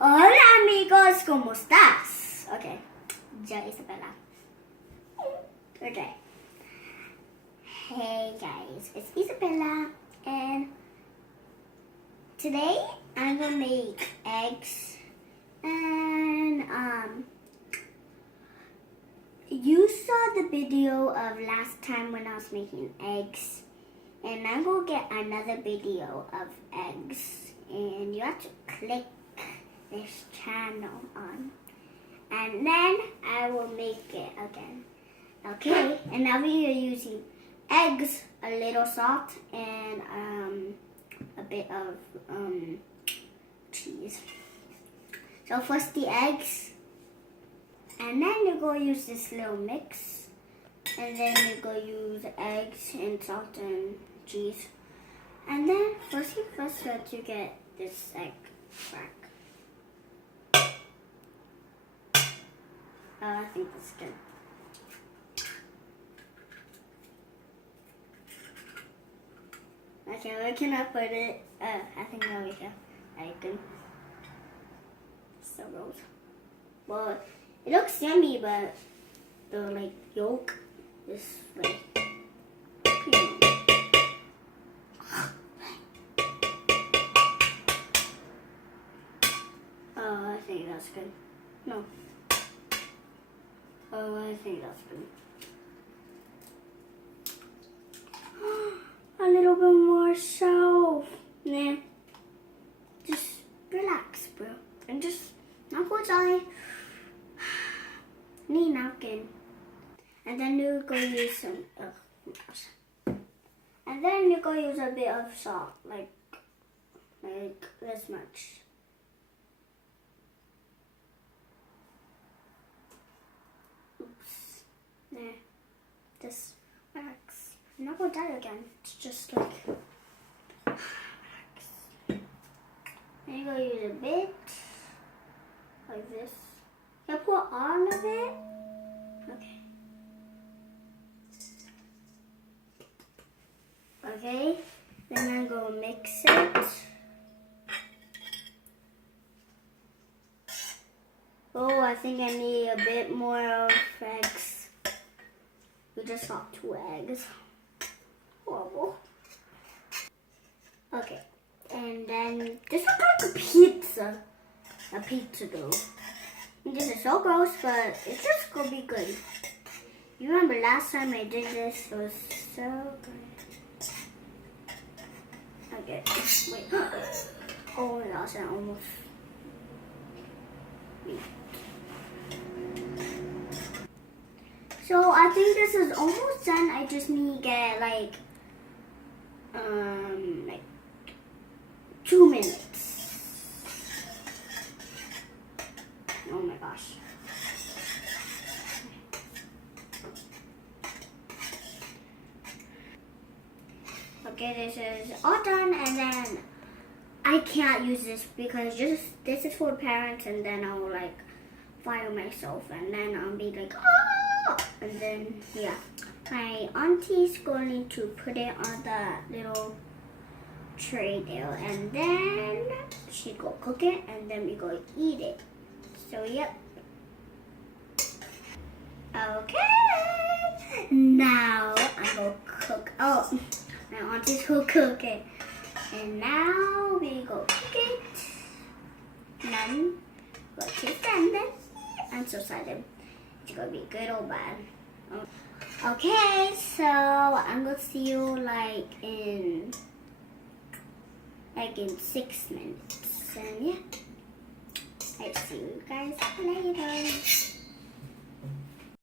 Hola amigos, ¿cómo estás? Okay, ya Isabella. Okay. Hey guys, it's Isabella, and today I'm gonna make eggs. And you saw the video of last time when I was making eggs, and I'm gonna get another video of eggs, and you have to click this channel on, and then I will make it again. Okay, and now we are using eggs, a little salt, and a bit of cheese. So first the eggs, and then you're going to use this little mix, and then you're going to use eggs and salt and cheese. And then first you have to get this egg crack. Oh, I think that's good. Okay, where can I put it? I think over here. I can. So gross. Well, it looks yummy, but the yolk is creamy. Oh, I think that's good. No. Oh, I think that's good. A little bit more salt. Nah. Just relax, bro. And just not go die. Need napkin. And then you're going to use some, oh my gosh. And then you're going to use a bit of salt, like this much. Nah, just relax. I'm not gonna die again. It's just like relax. And you're gonna use a bit like this. Can I put all of it? Okay. Okay. Then I'm gonna mix it. Oh, I think I need a bit more of eggs. We just got 2 eggs. Horrible. Okay. And then this looks like a pizza. A pizza dough. This is so gross, but it's just gonna be good. You remember last time I did this? It was so good. Okay. Wait. Oh my gosh, I almost. So I think this is almost done. I just need to get like 2 minutes. Oh my gosh. Okay, this is all done, and then I can't use this because this is for parents, and then I'll fire myself, and then I'll be like, oh! And then yeah, my auntie's going to put it on the little tray there, and then she go cook it, and then we go eat it. So yep. Okay, now I'm gonna cook. Oh, my auntie's gonna cook it, and now we go cook it. And then go taste it, and then I'm so excited. It's gonna be good or bad. Okay, so I'm gonna see you in 6 minutes. And yeah, I'll see you guys later.